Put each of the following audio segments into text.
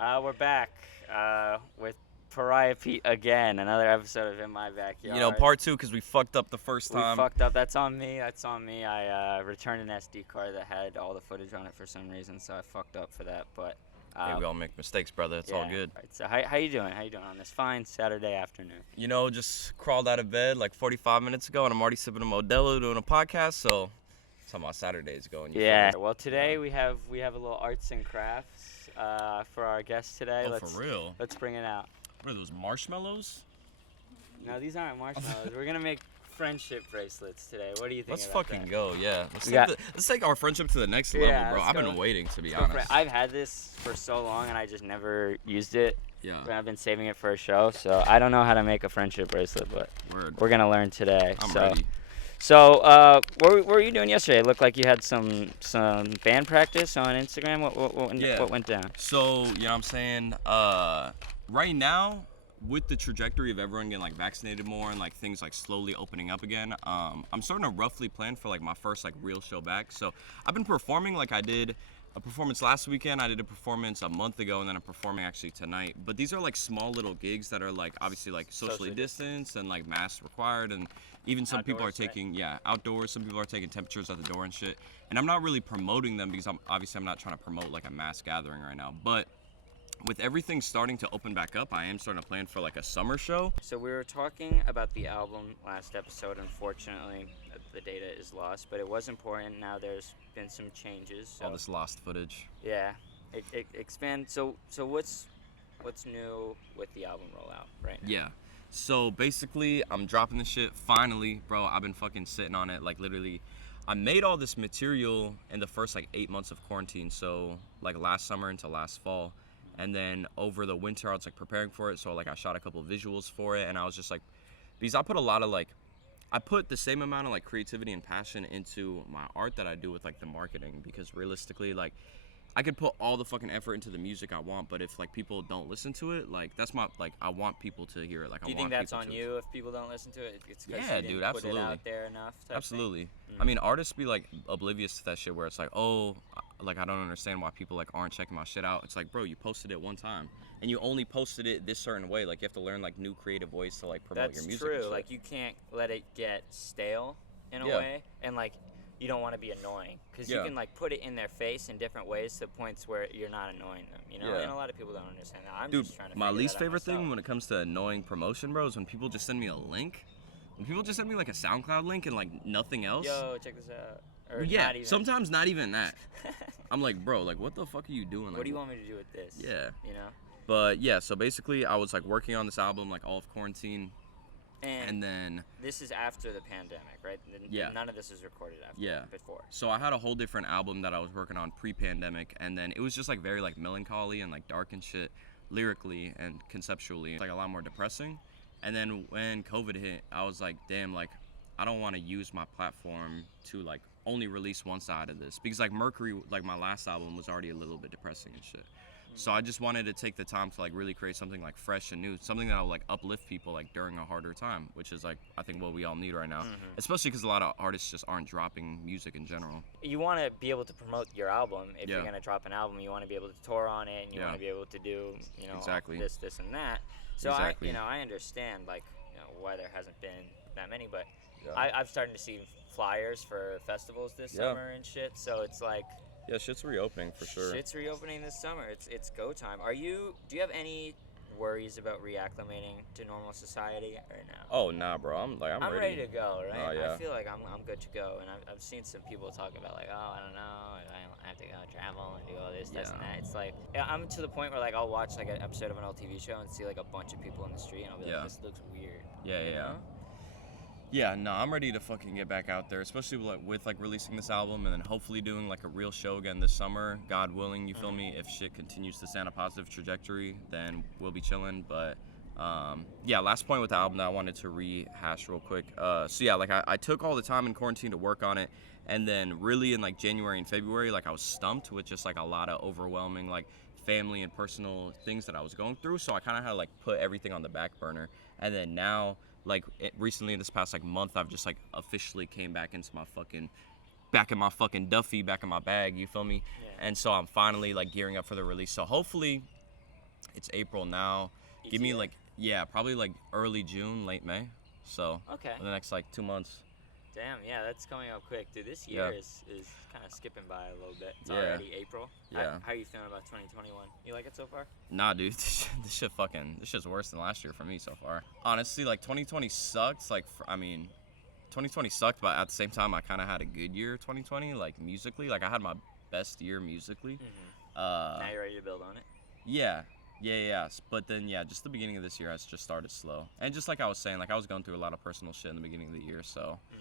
We're back with Pariah Pete again. Another episode of In My Backyard. You know, part two because we fucked up the first we time. fucked up. That's on me. I returned an SD card that had all the footage on it for some reason, so I fucked up for that. But Hey, we all make mistakes, brother. It's all good. Right, so how you doing? How you doing on this fine Saturday afternoon? You know, just crawled out of bed like 45 minutes ago, and I'm already sipping a Modelo doing a podcast. So, some of my Saturdays going. Yeah. Well, today we have a little arts and crafts for our guest today. Oh, for real? Let's bring it out. What are those, marshmallows? No, these aren't marshmallows. We're gonna make friendship bracelets today. What do you think? Let's about fucking that? go, yeah. Let's take our friendship to the next level, bro. I've been waiting, to be honest. I've had this for so long, and I just never used it. Yeah. But I've been saving it for a show, so I don't know how to make a friendship bracelet, but we're gonna learn today. I'm ready. So, what were you doing yesterday? It looked like you had some band practice on Instagram. What went down? So, you know what I'm saying? Right now, with the trajectory of everyone getting like vaccinated more and like things like slowly opening up again, I'm starting to roughly plan for like my first like real show back. So I've been performing. Like I did a performance last weekend, I did a performance a month ago, and then I'm performing actually tonight. But these are like small little gigs that are like obviously like socially distanced and like mask required, and even some people are taking outdoors. Some people are taking temperatures at the door and shit. And I'm not really promoting them because I'm not trying to promote like a mass gathering right now. But with everything starting to open back up, I am starting to plan for like a summer show. So we were talking about the album last episode. Unfortunately, the data is lost, but it was important. Now there's been some changes. So. All this lost footage. Yeah, expand. So what's new with the album rollout right now? Yeah. So basically, I'm dropping this shit finally, bro. I've been fucking sitting on it like literally. I made all this material in the first like 8 months of quarantine. So like last summer into last fall. And then over the winter, I was like preparing for it. So like I shot a couple of visuals for it, and I was just like, because I put a lot of like, I put the same amount of like creativity and passion into my art that I do with like the marketing. Because realistically, like, I could put all the fucking effort into the music I want, but if like people don't listen to it, like that's my like I want people to hear it. Like, do you think that's on you if people don't listen to it? It's because you didn't put it out there enough. Absolutely. I mean, artists be like oblivious to that shit where it's like, oh, like I don't understand why people like aren't checking my shit out. It's like, bro, you posted it one time and you only posted it this certain way. Like you have to learn like new creative ways to like promote your music. That's true. Like you can't let it get stale in a way, and like you don't want to be annoying because you can like put it in their face in different ways to points where you're not annoying them, you know. And a lot of people don't understand that. I'm just trying to my least favorite thing when it comes to annoying promotion, bro, is when people just send me a link. When people just send me like a SoundCloud link and like nothing else. Yo, check this out. Or sometimes not even that. I'm like, bro, like what the fuck are you doing? Like, what do you want me to do with this? Yeah. You know. But yeah, so basically I was like working on this album like all of quarantine. And then this is after the pandemic, right? Yeah. None of this is recorded after. Before. So I had a whole different album that I was working on pre-pandemic, and then it was just like very like melancholy and like dark and shit, lyrically and conceptually, like a lot more depressing. And then when COVID hit, I was like, damn, like I don't want to use my platform to like only release one side of this, because like Mercury, like my last album, was already a little bit depressing and shit. So I just wanted to take the time to like really create something like fresh and new, something that will like uplift people like during a harder time, which is like I think what we all need right now, especially because a lot of artists just aren't dropping music in general. You want to be able to promote your album. If you're gonna drop an album, you want to be able to tour on it, and you want to be able to do this and that. So I understand like why there hasn't been that many, but I've started to see flyers for festivals this summer and shit. So it's like. Yeah, shit's reopening for sure. Shit's reopening this summer. It's go time. Do you have any worries about reacclimating to normal society or no? Oh nah, bro. I'm ready to go, right? Oh, yeah. I feel like I'm good to go, and I've seen some people talk about like, oh, I don't know, I have to go travel and do all this, this, and that. It's like I'm to the point where like I'll watch like an episode of an old TV show and see like a bunch of people in the street, and I'll be like, this looks weird. Yeah. Yeah, no, I'm ready to fucking get back out there, especially with like releasing this album and then hopefully doing like a real show again this summer, God willing, you feel me? If shit continues to stay on a positive trajectory, then we'll be chilling. But last point with the album that I wanted to rehash real quick. I took all the time in quarantine to work on it, and then really in like January and February, like I was stumped with just like a lot of overwhelming like family and personal things that I was going through. So I kind of had to like put everything on the back burner, and then now. Like recently in this past like month, I've just like officially came back into my fucking Duffy, back in my bag, you feel me? And so I'm finally like gearing up for the release. So hopefully It's April now. ETA? Give me like, probably like early June, late May. So in the next like 2 months. Damn, yeah, that's coming up quick, dude. This year is kind of skipping by a little bit. It's already April. Yeah. How are you feeling about 2021? You like it so far? Nah, dude, this shit's worse than last year for me so far. Honestly, like 2020 sucked. Like, 2020 sucked, but at the same time, I kind of had a good year. 2020, like musically, like I had my best year musically. Mm-hmm. Now you're ready to build on it. Yeah. But then, just the beginning of this year has just started slow. And just like I was saying, like I was going through a lot of personal shit in the beginning of the year, so. Mm-hmm.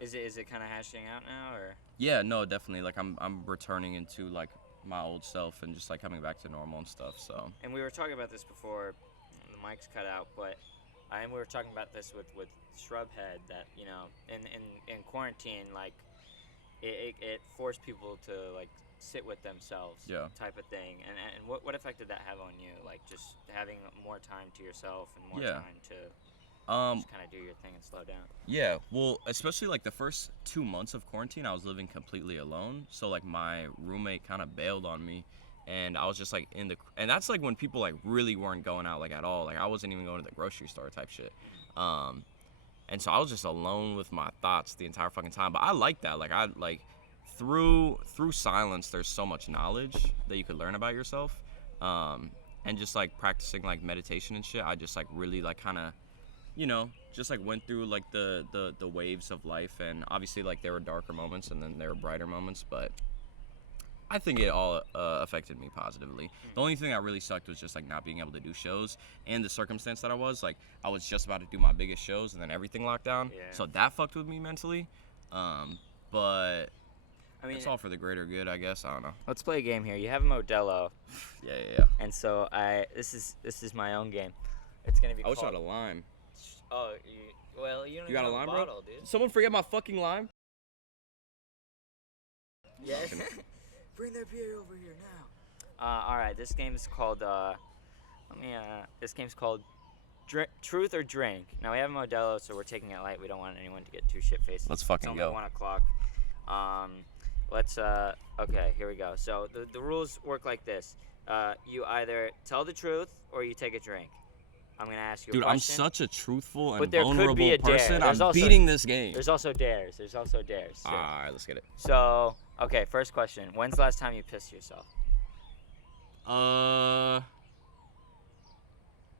Is it kind of hashing out now, or? Yeah, no, definitely. Like I'm returning into like my old self and just like coming back to normal and stuff. So. And we were talking about this before the mics cut out, but and we were talking about this with Shrubhead that in quarantine, like it forced people to like sit with themselves, type of thing. And what effect did that have on you? Like just having more time to yourself and more time to. Just kind of do your thing and slow down. Yeah, well, especially like the first 2 months of quarantine, I was living completely alone. So like my roommate kind of bailed on me, and I was just like and that's like when people like really weren't going out like at all. Like I wasn't even going to the grocery store type shit. And so I was just alone with my thoughts the entire fucking time. But I like that. Like I like through silence, there's so much knowledge that you could learn about yourself. And just like practicing like meditation and shit, I just like really like kind of. Just like went through like the waves of life, and obviously like there were darker moments and then there were brighter moments, but I think it all affected me positively. The only thing that really sucked was just like not being able to do shows, and the circumstance that I was just about to do my biggest shows and then everything locked down. So that fucked with me mentally. But I mean, it's all for the greater good, I guess. I don't know. Let's play a game here. You have a Modelo. Yeah. And so this is my own game. It's gonna be. I wish I had a lime. Oh, you don't got even a lime, bottle, bro? Dude. Someone forget my fucking lime? Yes. Bring that beer over here now. All right. This game is called. This game's called Truth or Drink. Now we have a Modelo, so we're taking it light. We don't want anyone to get too shit-faced. Let's fucking go. It's only 1:00. Let's. Okay. Here we go. So the rules work like this. You either tell the truth or you take a drink. I'm going to ask you a question. Dude, I'm such a truthful and but there vulnerable could be a person. Dare. I'm beating this game. There's also dares. So. All right, let's get it. So, okay, first question. When's the last time you pissed yourself? Are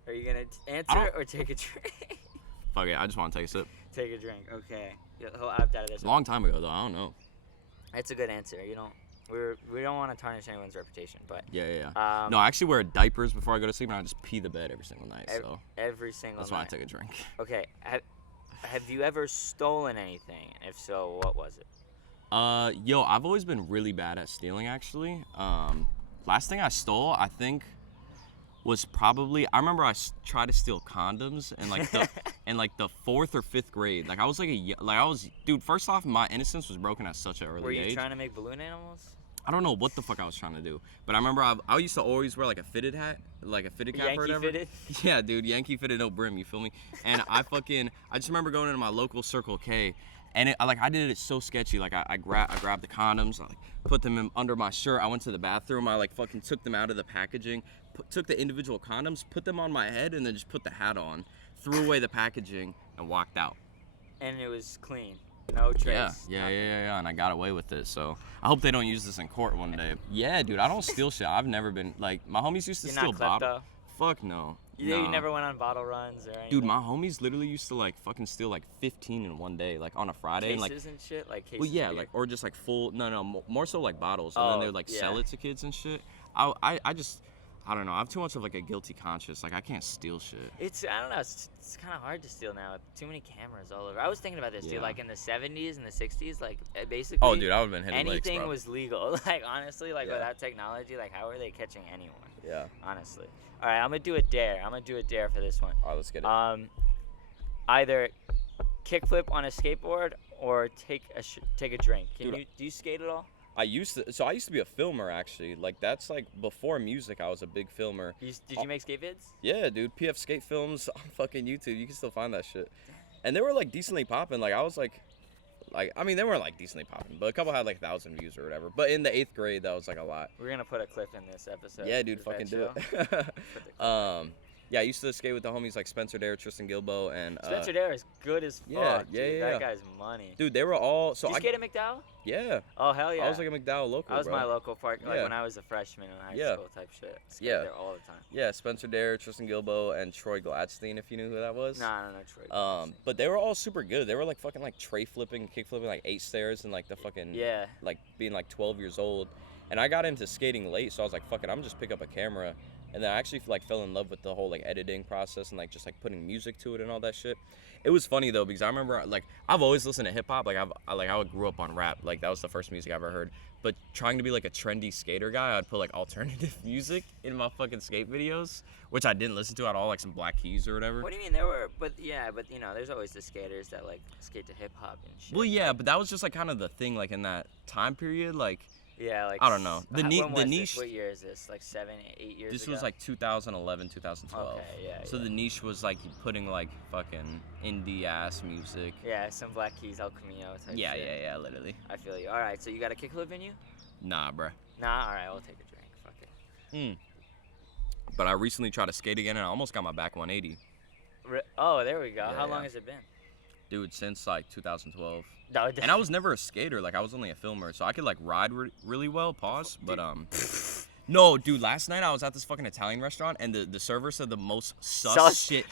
you going to answer or take a drink? Fuck it, I just want to take a sip. Take a drink, okay. He'll opt out of this. Long time ago, though. I don't know. It's a good answer. We don't want to tarnish anyone's reputation, but yeah. No, I actually wear diapers before I go to sleep, and I just pee the bed every single night. So every single that's night. That's why I take a drink. Okay, have you ever stolen anything? If so, what was it? I've always been really bad at stealing. Actually, last thing I stole, I think, was probably I remember I tried to steal condoms in like the 4th or 5th grade. Like I was dude. First off, my innocence was broken at such an early age. Were you trying to make balloon animals? I don't know what the fuck I was trying to do, but I remember I used to always wear like a fitted hat, like a fitted cap or whatever. Yankee fitted? Yeah, dude, Yankee fitted, no brim. You feel me? And I just remember going into my local Circle K, and I did it so sketchy. Like I grabbed the condoms, I put them under my shirt. I went to the bathroom. I fucking took them out of the packaging, took the individual condoms, put them on my head, and then just put the hat on, threw away the packaging, and walked out. And it was clean. No trace. Yeah, and I got away with it. So I hope they don't use this in court one day. Yeah, dude, I don't steal shit. I've never been like my homies used to steal bottles. Fuck no. You never went on bottle runs or anything? Dude, my homies literally used to fucking steal 15 in one day, on a Friday. Cases and shit, cases. Well, yeah, or just full. No, more so bottles, and then they would sell it to kids and shit. I don't know. I have too much of a guilty conscience. I can't steal shit. I don't know. It's kind of hard to steal now. Too many cameras all over. I was thinking about this, dude. In the 70s and the 60s, basically. Oh, dude, I would have been hitting anything lakes, bro. was legal. Honestly, without technology, how are they catching anyone? Yeah. Honestly. All right, I'm gonna do a dare. For this one. All right, let's get it. Either kickflip on a skateboard or take a drink. Do you skate at all? I used to be a filmer, actually. That's before music, I was a big filmer. Did you make skate vids? Yeah, dude. PF skate films on fucking YouTube. You can still find that shit. And they were decently popping. I was like, I mean, they weren't like decently popping, but a couple had like 1,000 views or whatever. But in the 8th grade, that was like a lot. We're gonna put a clip in this episode. Yeah, dude, fucking do it. Yeah, I used to skate with the homies like Spencer Dare, Tristan Gilbo, and Spencer Dare is good as fuck. Yeah. That guy's money. Dude, they were all. So did you skate at McDowell? Yeah. Oh hell yeah. I was like a McDowell local. I was my local park, like when I was a freshman in high school type shit. Skated there all the time. Yeah, Spencer Dare, Tristan Gilbo, and Troy Gladstein, if you knew who that was. No, Troy Gladstein. But they were all super good. They were like fucking like tray flipping, kick flipping like 8 stairs and like the fucking like being like 12 years old. And I got into skating late, so I was like, fuck it, I'm just pick up a camera. And then I actually like fell in love with the whole like editing process and like just like putting music to it and all that shit. It was funny though because I remember like I've always listened to hip hop. Like I grew up on rap. Like that was the first music I ever heard. But trying to be like a trendy skater guy, I'd put like alternative music in my fucking skate videos, which I didn't listen to at all, like some Black Keys or whatever. What do you mean there were? But you know, there's always the skaters that like skate to hip hop and shit. Well, yeah, but that was just like kind of the thing like in that time period, like. Yeah, like I don't know. The niche. What year is this? Like 7, 8 years ago? This was like 2011, 2012. Okay, yeah. So the niche was like putting like fucking indie ass music. Yeah, some Black Keys, El Camino type shit. Yeah, literally. I feel you. All right, so you got a kickflip in you? Nah, bruh. Nah, all right, we'll take a drink. Fuck it. But I recently tried to skate again and I almost got my back 180. Oh, there we go. How long has it been? Dude, since like 2012. No, and I was never a skater. Like I was only a filmer, so I could like ride really well. Pause. But no, dude. Last night I was at this fucking Italian restaurant, and the server said the most sus shit.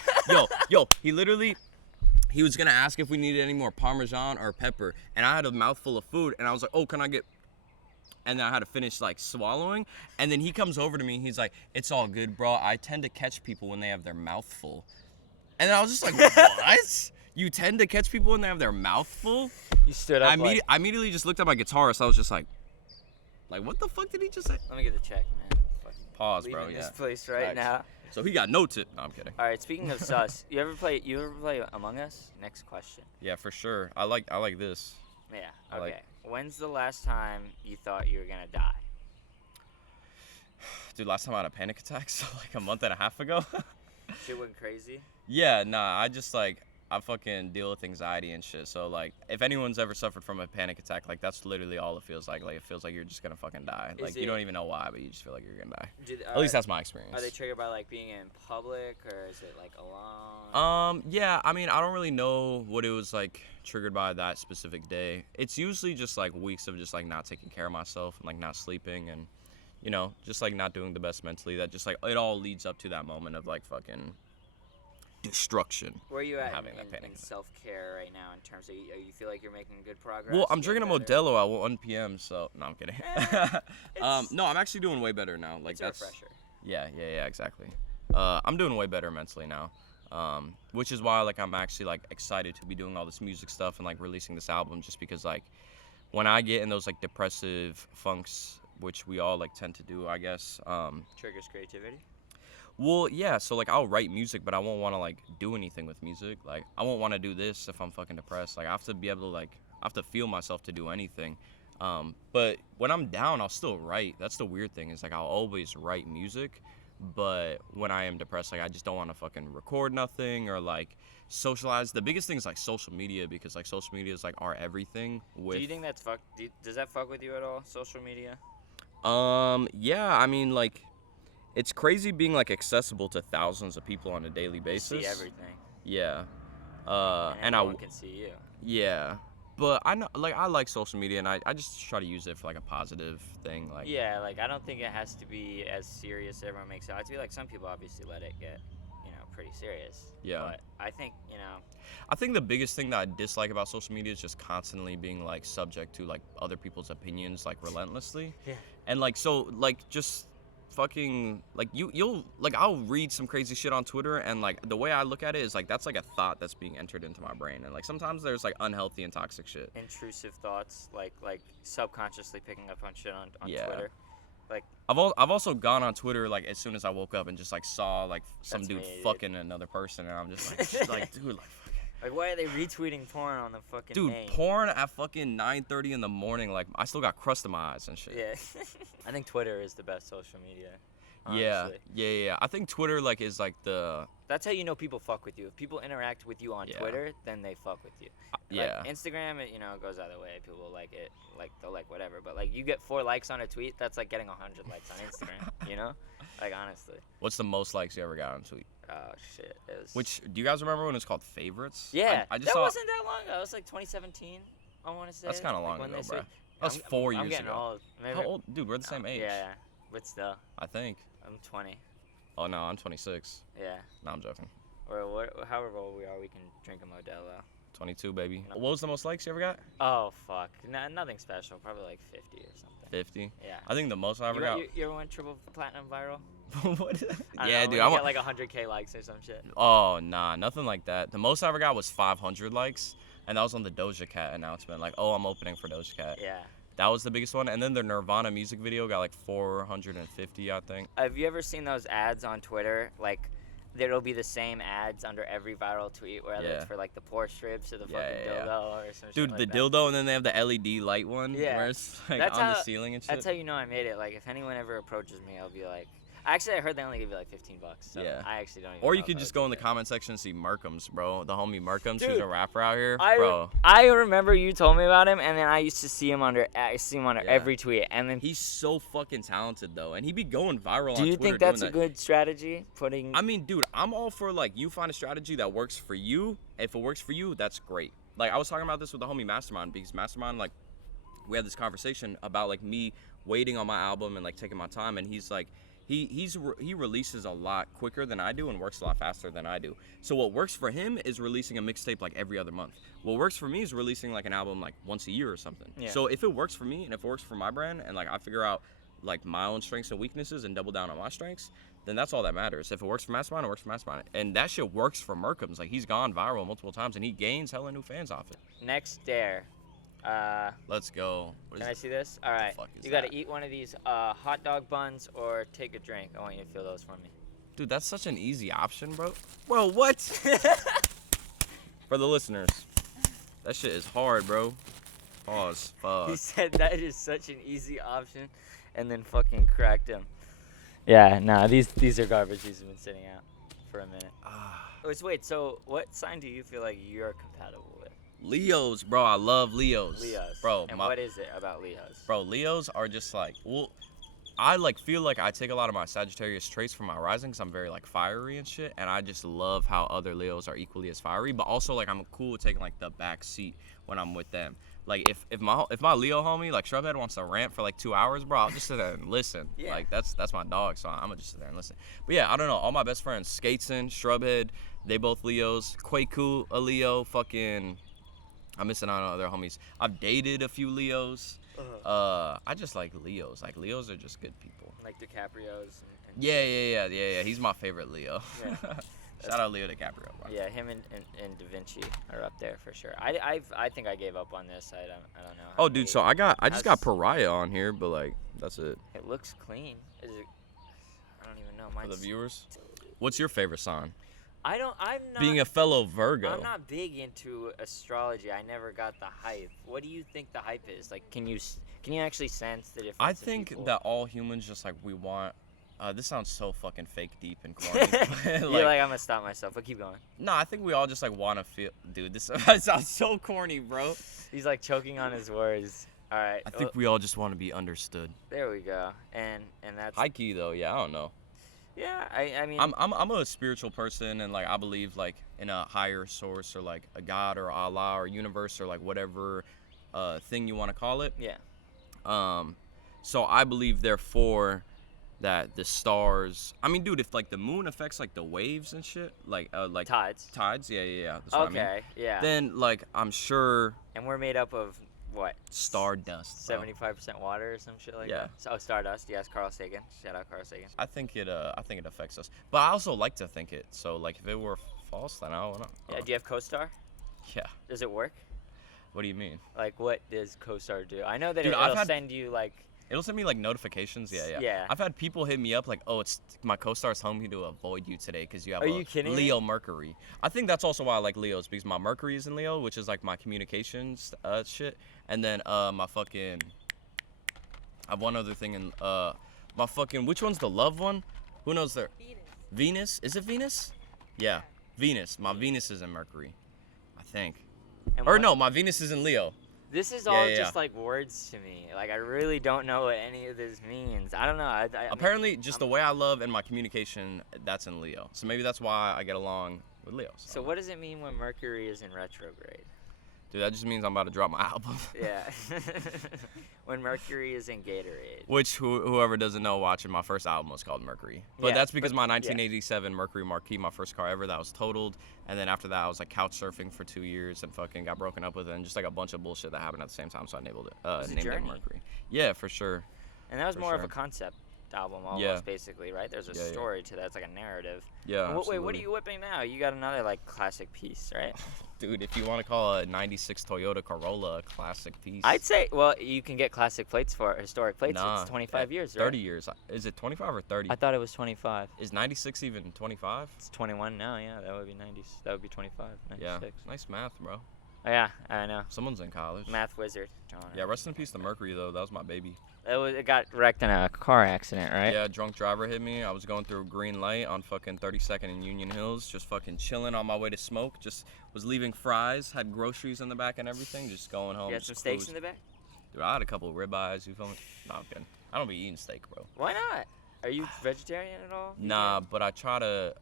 Yo. He was gonna ask if we needed any more Parmesan or pepper, and I had a mouthful of food, and I was like, oh, can I get? And then I had to finish like swallowing, and then he comes over to me. He's like, it's all good, bro. I tend to catch people when they have their mouth full, and then I was just like, what? You tend to catch people when they have their mouth full? You stood up. I immediately just looked at my guitarist. I was just like, what the fuck did he just say? Let me get the check, man. Pause, bro. This place right now. So he got no tip. No, I'm kidding. All right. Speaking of sus, you ever play Among Us? Next question. Yeah, for sure. I like this. Yeah. Okay. When's the last time you thought you were gonna die? Dude, last time I had a panic attack, so like a month and a half ago. Shit went crazy. Yeah. Nah. I just like. I fucking deal with anxiety and shit. So, like, if anyone's ever suffered from a panic attack, like, that's literally all it feels like. Like, it feels like you're just gonna fucking die. Like, you don't even know why, but you just feel like you're gonna die. At least that's my experience. Are they triggered by, like, being in public, or is it, like, alone? Yeah, I mean, I don't really know what it was, like, triggered by that specific day. It's usually just, like, weeks of just, like, not taking care of myself and, like, not sleeping and, you know, just, like, not doing the best mentally. That just, like, it all leads up to that moment of, like, fucking destruction. Where are you at in self-care right now in terms of you feel like you're making good progress? Well, I'm drinking a Modelo at 1 p.m. so no, I'm kidding. No, I'm actually doing way better now. Like that's a refresher. Yeah, exactly. I'm doing way better mentally now. Which is why like I'm actually like excited to be doing all this music stuff and like releasing this album, just because like when I get in those like depressive funks, which we all like tend to do, I guess, triggers creativity. Well, yeah, so, like, I'll write music, but I won't want to, like, do anything with music. Like, I won't want to do this if I'm fucking depressed. Like, I have to be able to, like, I have to feel myself to do anything. But when I'm down, I'll still write. That's the weird thing is, like, I'll always write music. But when I am depressed, like, I just don't want to fucking record nothing or, like, socialize. The biggest thing is, like, social media because, like, social media is, like, our everything. Do you think that's does that fuck with you at all, social media? Yeah, I mean, like... It's crazy being, like, accessible to thousands of people on a daily basis. You see everything. Yeah. And everyone can see you. Yeah. But I know, like, I like social media, and I just try to use it for, like, a positive thing. Like. Yeah, like, I don't think it has to be as serious as everyone makes it out to be. Like, some people obviously let it get, pretty serious. Yeah. But I think, I think the biggest thing that I dislike about social media is just constantly being, like, subject to, like, other people's opinions, like, relentlessly. Yeah. And, like, so, like, just... fucking like you'll like I'll read some crazy shit on Twitter and like the way I look at it is like that's like a thought that's being entered into my brain and like sometimes there's like unhealthy and toxic shit. Intrusive thoughts like subconsciously picking up on shit on Twitter. Like I've also gone on Twitter like as soon as I woke up and just like saw like some dude fucking another person and I'm just like dude like why are they retweeting porn on the fucking dude name? Porn at fucking 9:30 in the morning, like I still got crust in my eyes and shit. Yeah. I think Twitter is the best social media. honestly. Yeah. I think Twitter like is like the. That's how you know people fuck with you. If people interact with you on Twitter, then they fuck with you. Like, Instagram, it goes either way. People like it, like they'll like whatever. But like you get 4 likes on a tweet, that's like getting 100 likes on Instagram. You know, like honestly. What's the most likes you ever got on a tweet? Oh shit! Which do you guys remember when it was called favorites? Yeah, I just wasn't that long ago. It was like 2017. I want to say. That's kind of long ago, bro. That was 4 years ago. I'm getting old. Maybe. How old, dude? We're the same age. Yeah, but still. I think. I'm 20. Oh no, I'm 26. Yeah. No, I'm joking. Or however old we are, we can drink a Modelo. 22, baby. No. What was the most likes you ever got? Oh fuck, nothing special. Probably like 50 or something. 50? Yeah. I think the most I ever got. You ever went triple platinum viral? What? Yeah, dude. I got like 100K likes or some shit. Oh nah, nothing like that. The most I ever got was 500 likes, and that was on the Doja Cat announcement. Like, oh, I'm opening for Doja Cat. Yeah. That was the biggest one, and then the Nirvana music video got like 450, I think. Have you ever seen those ads on Twitter? Like, there'll be the same ads under every viral tweet, whether it's for like the pore strips or the fucking dildo or some shit. Dude, the dildo, and then they have the LED light one where it's like on the ceiling and shit. That's how you know I made it. Like, if anyone ever approaches me, I'll be like, actually, I heard they only give you like $15. So I actually don't even Or know you could just go in the comment section and see Markham's, bro. The homie Markham's, dude, who's a rapper out here, bro. I remember you told me about him, and then I used to see him under every tweet, and then he's so fucking talented though, and he be going viral on Twitter. Do you think that's a good strategy? I mean, dude, I'm all for like you find a strategy that works for you. If it works for you, that's great. Like I was talking about this with the homie Mastermind, because Mastermind, like, we had this conversation about like me waiting on my album and like taking my time, and he's like. He releases a lot quicker than I do and works a lot faster than I do. So what works for him is releasing a mixtape like every other month. What works for me is releasing like an album like once a year or something. Yeah. So if it works for me and if it works for my brand and like I figure out like my own strengths and weaknesses and double down on my strengths, then that's all that matters. If it works for Mastermind, it works for Mastermind. And that shit works for Merkham's. Like he's gone viral multiple times and he gains hella new fans off it. Next dare. Let's go. Can I see this? All right. You got to eat one of these hot dog buns or take a drink. I want you to feel those for me. Dude, that's such an easy option, bro. Bro, what? For the listeners, that shit is hard, bro. Pause. Fuck. He said that is such an easy option and then fucking cracked him. Yeah, nah, these are garbage. These have been sitting out for a minute. Wait, so what sign do you feel like you're compatible with? Leos, bro. I love Leos. Bro. And what is it about Leos? Bro, Leos are just like, well, I like feel like I take a lot of my Sagittarius traits from my rising because I'm very like fiery and shit, and I just love how other Leos are equally as fiery, but also like I'm cool with taking like the back seat when I'm with them. Like if my Leo homie like Shrubhead wants to rant for like 2 hours, bro, I'll just sit there and listen. Yeah. Like that's my dog, so I'm gonna just sit there and listen. But yeah, I don't know. All my best friends, Skateson, Shrubhead, they both Leos. Quaku, a Leo. Fucking. I'm missing out on other homies. I've dated a few Leos. I just like Leos. Like Leos are just good people. Like DiCaprio's. Yeah. He's my favorite Leo. Yeah. Shout out Leo DiCaprio. Bro. Yeah, him and Da Vinci are up there for sure. I think I gave up on this. I don't know. Oh, dude. So I just got Pariah on here, but like that's it. It looks clean. Is it? I don't even know. For the viewers, what's your favorite sign? I'm not. Being a fellow Virgo. I'm not big into astrology. I never got the hype. What do you think the hype is? Like, can you actually sense the difference? I think that all humans just like we want. This sounds so fucking fake, deep, and corny. You're like, I'm gonna stop myself, but keep going. No, I think we all just like want to feel. Dude, this sounds so corny, bro. He's like choking on his words. All right. I think we all just want to be understood. There we go. And that's. High key though, yeah. I don't know. Yeah, I mean. I'm a spiritual person, and like I believe like in a higher source or like a God or Allah or universe or like whatever thing you want to call it. Yeah. So I believe therefore that the stars. I mean, dude, if like the moon affects like the waves and shit, like tides. Yeah. That's what I mean. Yeah. Then like I'm sure. And we're made up of. What? Stardust. 75% water or some shit like that. Oh, stardust. Yes, Carl Sagan. Shout out Carl Sagan. I think it affects us, but I also like to think it. So like if it were false, then I don't know. Yeah. Do you have CoStar? Yeah. Does it work? What do you mean? Like what does CoStar do? I know that it'll send you like. It'll send me like notifications. Yeah. I've had people hit me up like, oh, it's my co-star's telling me to avoid you today because you have Leo Mercury. I think that's also why I like Leos, because my Mercury is in Leo, which is like my communications shit. And then my fucking, I have one other thing in My fucking, which one's the love one? Who knows their? Venus? Is it Venus? Yeah, Venus. My Venus is in Mercury, I think. No, my Venus is in Leo. This is all just like words to me. Like I really don't know what any of this means. I don't know. Apparently, just the way I love and my communication, that's in Leo. So maybe that's why I get along with Leo. So what does it mean when Mercury is in retrograde? Dude, that just means I'm about to drop my album. Yeah. When Mercury is in Gatorade. Which, whoever doesn't know, watching my first album was called Mercury. But that's because my 1987 Mercury Marquis, my first car ever, that was totaled. And then after that, I was like couch surfing for 2 years and fucking got broken up with it. And just like a bunch of bullshit that happened at the same time. So I named it Mercury. Yeah, for sure. And that was more of a concept album almost, basically, right? There's a story to that. It's like a narrative. Yeah, Wait, what are you whipping now? You got another like classic piece, right? Dude, if you want to call a 96 Toyota Corolla a classic piece. I'd say, well, you can get classic plates for historic plates. It's 25 years, right? 30 years. Is it 25 or 30? I thought it was 25. Is 96 even 25? It's 21 now, yeah. That would be 90. That would be 25, 96. Yeah, nice math, bro. Oh, yeah, I know. Someone's in college. Math wizard. Yeah, rest in peace to Mercury, though. That was my baby. It got wrecked in a car accident, right? Yeah, drunk driver hit me. I was going through a green light on fucking 32nd and Union Hills, just fucking chilling on my way to smoke. Just was leaving fries, had groceries in the back and everything, just going home. You had some steaks in the back? Dude, I had a couple of ribeyes, you feel me? No, I'm kidding. I don't be eating steak, bro. Why not? Are you vegetarian at all? Nah, but I try to...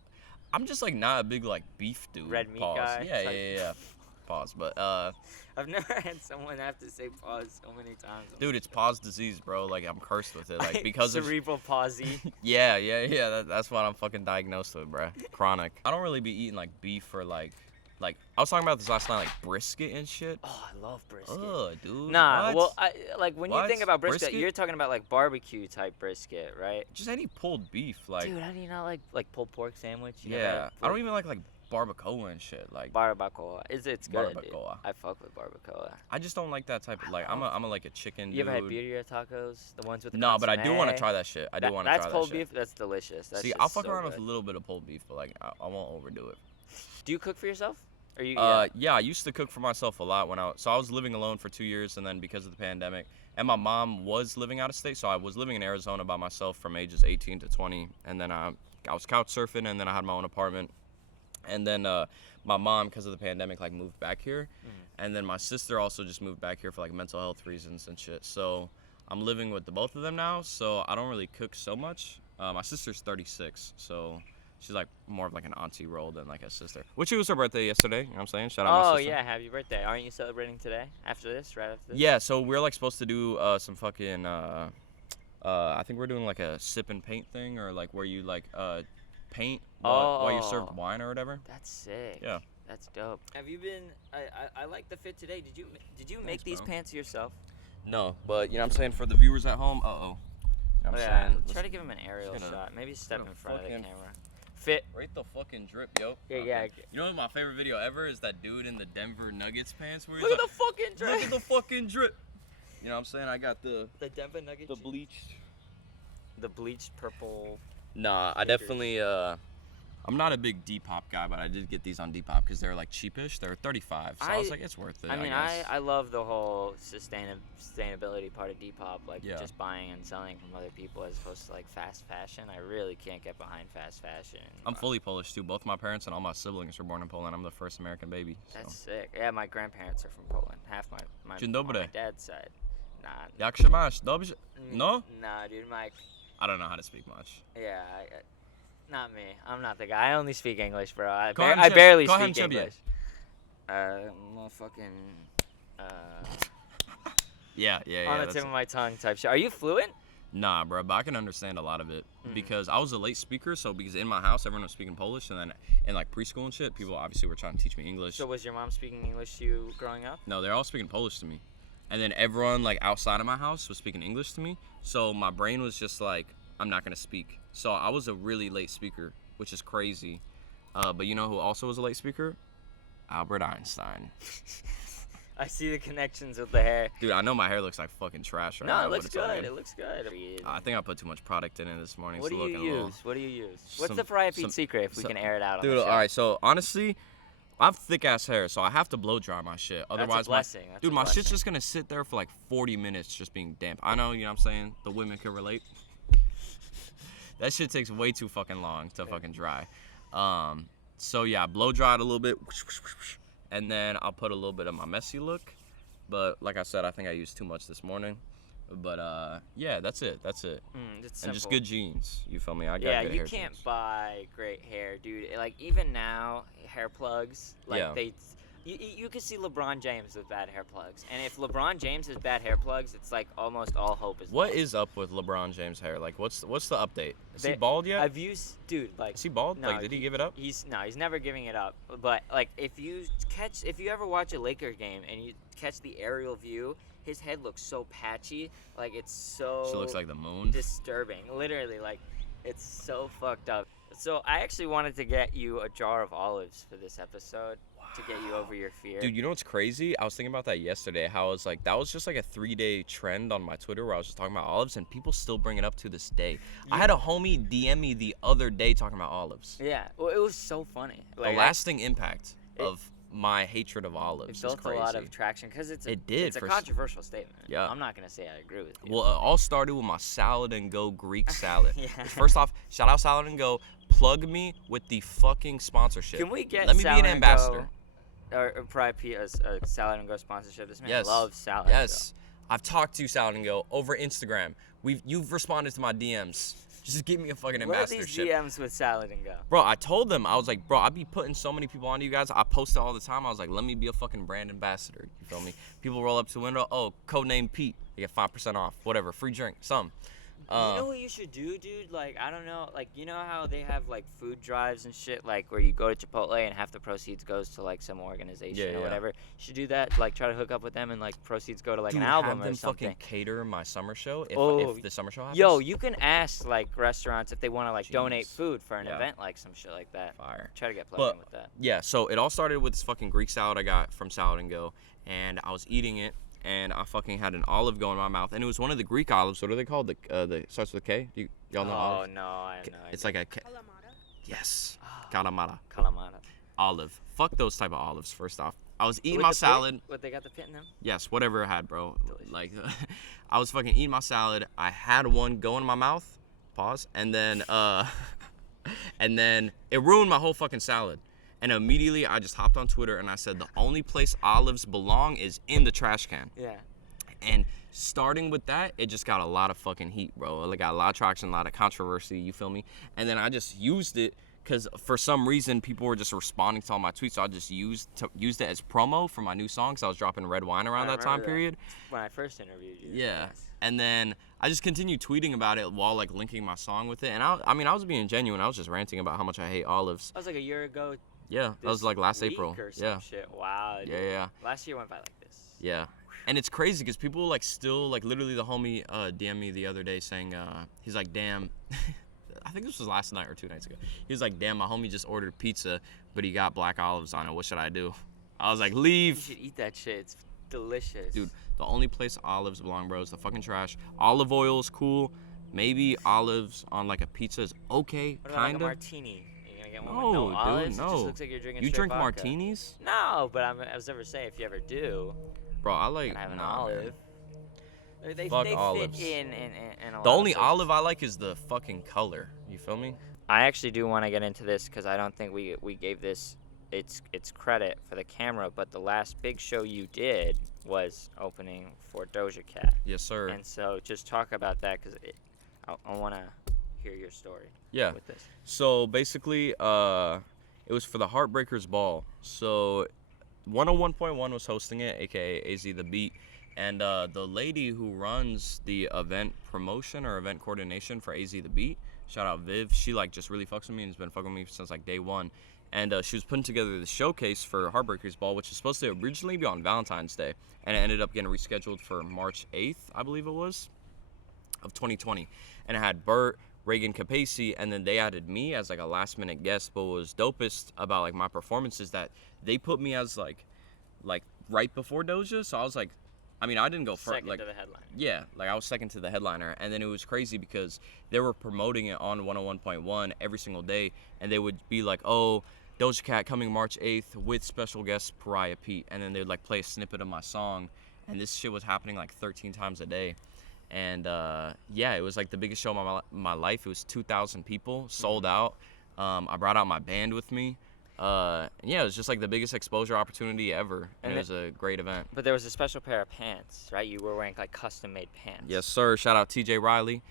I'm just like not a big like beef dude. Red meat guy? Yeah. Pause, but I've never had someone have to say pause so many times. Dude, it's pause disease, bro. Like I'm cursed with it, like because cerebral palsy. Yeah. That's what I'm fucking diagnosed with, bro. Chronic. I don't really be eating like beef or like I was talking about this last night, like brisket and shit. Oh, I love brisket. Ugh, dude. Nah, well, when you think about brisket, you're talking about like barbecue type brisket, right? Just any pulled beef, like. Dude, how do you not like pulled pork sandwich? I don't even like barbacoa and shit, like barbacoa. It's good. Barbacoa. Dude. I fuck with barbacoa. I just don't like that type of like I'm a like a chicken. You ever had birria tacos? The ones with the No, but I do want to try that shit. I do want to try that shit. That's pulled beef. That's delicious. That's See, I'll fuck around with a little bit of pulled beef, but like I won't overdo it. Do you cook for yourself? Or you? Yeah, I used to cook for myself a lot when I was living alone for 2 years, and then because of the pandemic, and my mom was living out of state, so I was living in Arizona by myself from ages 18 to 20, and then I was couch surfing, and then I had my own apartment. And then my mom, because of the pandemic, like moved back here. And then my sister also just moved back here for like mental health reasons and shit. So I'm living with the both of them now, so I don't really cook so much. My sister's 36, so she's like more of like an auntie role than like a sister. Which it was her birthday yesterday, you know what I'm saying? Shout out my sister. Oh yeah, happy birthday. Aren't you celebrating today? Right after this? Yeah, so we're like supposed to do some fucking, I think we're doing like a sip and paint thing, or like where you like paint while you serve wine or whatever. That's sick. Yeah. That's dope. Have you been? I like the fit today. Did you make these pants yourself? No, but you know what I'm saying, for the viewers at home. You know what I'm saying? Try to give him an aerial shot. Maybe step in front of the camera. Fit. Rate the fucking drip, yo. Yeah. You know what my favorite video ever is? That dude in the Denver Nuggets pants. Where Look at the fucking drip. Look at the fucking drip. You know what I'm saying? I got the Denver Nuggets. The bleached. The bleached purple. Nah, I definitely I'm not a big Depop guy, but I did get these on Depop because they're like cheapish. They're $35, so I was like, it's worth it. I love the whole sustainability part of Depop, like just buying and selling from other people as opposed to like fast fashion. I really can't get behind fast fashion. I'm fully Polish too. Both my parents and all my siblings were born in Poland. I'm the first American baby. So. That's sick. Yeah, my grandparents are from Poland. Half my Dzień dobry. on my dad's side. Nah. Jak się masz? Dobrze? No? Nah, dude, Mike. I don't know how to speak much. Yeah, not me. I'm not the guy. I only speak English, bro. I barely speak English. Motherfucking. Yeah. On the tip of my tongue type shit. Are you fluent? Nah, bro, but I can understand a lot of it because I was a late speaker. So because in my house everyone was speaking Polish, and then in like preschool and shit, people obviously were trying to teach me English. So was your mom speaking English to you growing up? No, they're all speaking Polish to me, and then everyone like outside of my house was speaking English to me. So my brain was just like, I'm not gonna speak. So I was a really late speaker, which is crazy. But you know who also was a late speaker? Albert Einstein. I see the connections with the hair. Dude, I know my hair looks like fucking trash right now. No, it looks good. It looks good. I think I put too much product in it this morning. What do you use? What do you use? What's the Pariah Pete secret if we can air it out on the show? Dude, all right. So honestly, I have thick ass hair, so I have to blow dry my shit. Otherwise, that's a blessing. My shit's just gonna sit there for like 40 minutes just being damp. I know, you know what I'm saying? The women can relate. That shit takes way too fucking long to fucking dry. So yeah, blow dry it a little bit, and then I'll put a little bit of my messy look. But like I said, I think I used too much this morning. But yeah, that's it. And just good genes. You feel me? I got good hair genes. Yeah, you can't buy great hair, dude. Like even now, hair plugs, like you can see LeBron James with bad hair plugs. And if LeBron James has bad hair plugs, it's like almost all hope is lost. What is up with LeBron James' hair? Like what's the update? Is he bald yet? Dude, like is he bald? No, like did he give it up? He's never giving it up. But like if you ever watch a Laker game and you catch the aerial view, his head looks so patchy, like it's so She looks like the moon. Disturbing. Literally, like it's so fucked up. So I actually wanted to get you a jar of olives for this episode to get you over your fear. Dude, you know what's crazy? I was thinking about that yesterday, how I was like, that was just like a 3-day trend on my Twitter where I was just talking about olives, and people still bring it up to this day. Yeah. I had a homie DM me the other day talking about olives. Yeah, well, it was so funny. Like, the lasting impact of my hatred of olives is crazy. It built a lot of traction because it's a controversial statement. Yeah. I'm not going to say I agree with you. Well, it all started with my Salad and Go Greek salad. Yeah. First off, shout out Salad and Go. Plug me with the fucking sponsorship. Can we get Let me Salad be an ambassador. Or Pariah a Salad and Go sponsorship. This man loves salad. Yes. I've talked to Salad and Go over Instagram. You've responded to my DMs. Just give me a fucking ambassadorship. What are these DMs with Salad and Go? Bro, I told them, I was like, bro, I be putting so many people on you guys. I post it all the time. I was like, let me be a fucking brand ambassador. You feel me? People roll up to the window. Oh, codename Pete. They get 5% off. Whatever. Free drink. Some. You know what you should do, dude? Like, I don't know. Like, you know how they have, like, food drives and shit? Like, where you go to Chipotle and half the proceeds goes to, like, some organization or whatever. You should do that. Like, try to hook up with them and, like, proceeds go to, like, an album or something. Fucking cater my summer show if the summer show happens. Yo, you can ask, like, restaurants if they want to, like, donate food for an event, like, some shit like that. Fire. Try to get plugged in with that. Yeah, so it all started with this fucking Greek salad I got from Salad and Go. And I was eating it. And I fucking had an olive go in my mouth, and it was one of the Greek olives. What are they called? The starts with a K. Y'all know olives? Oh no, I have no idea. It's like a K. Kalamata. Yes, Kalamata. Kalamata. Olive. Fuck those type of olives. First off, I was eating my salad. What, they got the pit in them? Yes, whatever it had, bro. Delicious. Like, I was fucking eating my salad. I had one go in my mouth. Pause. And then it ruined my whole fucking salad. And immediately, I just hopped on Twitter and I said, the only place olives belong is in the trash can. Yeah. And starting with that, it just got a lot of fucking heat, bro. It got a lot of traction, a lot of controversy, you feel me? And then I just used it because for some reason, people were just responding to all my tweets. So I just used it as promo for my new song. So I was dropping Red Wine around that time period. When I first interviewed you. Yeah. Nice. And then I just continued tweeting about it while, like, linking my song with it. And I was being genuine. I was just ranting about how much I hate olives. That was like a year ago. Yeah, that was like last April. Or some shit. Wow. Dude. Yeah. Last year went by like this. Yeah. And it's crazy because people like still like literally the homie DM'd me the other day saying he's like, damn, I think this was last night or 2 nights ago. He was like, damn, my homie just ordered pizza, but he got black olives on it. What should I do? I was like, leave. You should eat that shit. It's delicious. Dude, the only place olives belong, bro, is the fucking trash. Olive oil is cool. Maybe olives on like a pizza is okay, what about kinda. Like a martini? No, olives? Dude, no. It just looks like you're drinking You drink vodka. martinis? No, but I was never saying if you ever do. Bro, I like. Have an olive. They olives. fit in a lot The only of places. olive I like is the fucking color. You feel me? I actually do want to get into this because I don't think we gave this its credit for the camera. But the last big show you did was opening for Doja Cat. Yes, sir. And so just talk about that because I want to hear your story. Yeah. With this. So basically, it was for the Heartbreakers Ball. So 101.1 was hosting it, aka AZ The Beat, and the lady who runs the event promotion or event coordination for AZ The Beat, shout out Viv. She like just really fucks with me and has been fucking with me since like day one. And she was putting together the showcase for Heartbreakers Ball, which was supposed to originally be on Valentine's Day, and it ended up getting rescheduled for March 8th, I believe it was, of 2020. And it had Bert, Reagan Capacey, and then they added me as like a last minute guest. But what was dopest about like my performance is that they put me as like right before Doja. So I was like, I mean, I didn't go first. Second to the headliner. Yeah, like I was second to the headliner. And then it was crazy because they were promoting it on 101.1 every single day, and they would be like, oh, Doja Cat coming March 8th with special guest Pariah Pete, and then they'd like play a snippet of my song, and this shit was happening like 13 times a day. And yeah, it was like the biggest show of my life. It was 2,000 people, sold out. I brought out my band with me. Yeah, it was just like the biggest exposure opportunity ever, and it was a great event. But there was a special pair of pants, right? You were wearing like custom-made pants. Yes, sir. Shout out TJ Riley.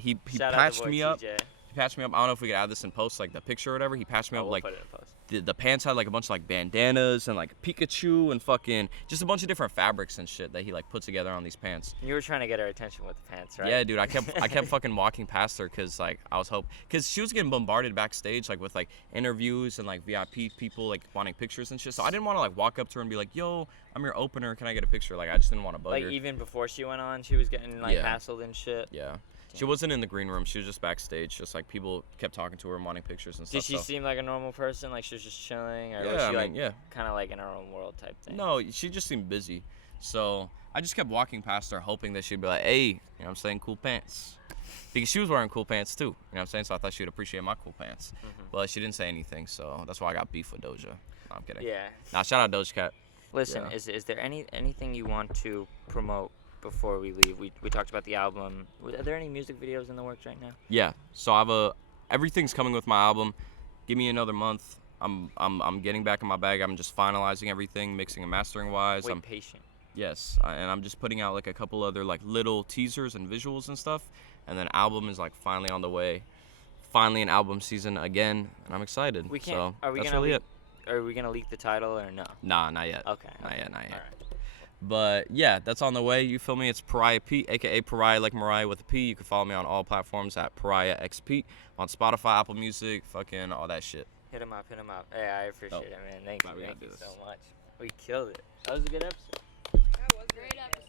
He patched me up. TJ. He patched me up. I don't know if we could add this in post, like the picture or whatever. He patched me up we'll like put it in post. The pants had like a bunch of like bandanas and like Pikachu and fucking just a bunch of different fabrics and shit that he like put together on these pants. You were trying to get her attention with the pants, right? Yeah, dude. I kept fucking walking past her because like I was because she was getting bombarded backstage like with like interviews and like VIP people like wanting pictures and shit. So I didn't want to like walk up to her and be like, "Yo, I'm your opener. Can I get a picture?" Like I just didn't want to bug her. Like even before she went on, she was getting like hassled and shit. Yeah. She wasn't in the green room. She was just backstage. Just like people kept talking to her and wanting pictures and stuff. Did she seem like a normal person? Like she was just chilling, or yeah, was she kind of like in her own world type thing? No, she just seemed busy. So I just kept walking past her, hoping that she'd be like, "Hey, you know what I'm saying, cool pants," because she was wearing cool pants too. You know what I'm saying? So I thought she'd appreciate my cool pants. But she didn't say anything, so that's why I got beef with Doja. No, I'm kidding. Yeah. Nah, shout out Doja Cat. Listen, is there anything you want to promote before we leave? We talked about the album. Are there any music videos in the works right now? Yeah. So everything's coming with my album. Give me another month. I'm getting back in my bag. I'm just finalizing everything, mixing and mastering wise. I'm patient. Yes, and I'm just putting out like a couple other like little teasers and visuals and stuff, and then album is like finally on the way. Finally an album season again, and I'm excited. We can't. So are we that's gonna really leak, Are we gonna leak the title or no? Nah, not yet. Okay. Not yet. All right. But yeah, that's on the way. You feel me? It's Pariah Pete, aka Pariah like Mariah with a P. You can follow me on all platforms at Pariah X Pete on Spotify, Apple Music, fucking all that shit. Hit him up. Hey, I appreciate it, man. Thank you so much. We killed it. That was a good episode. That was a great episode.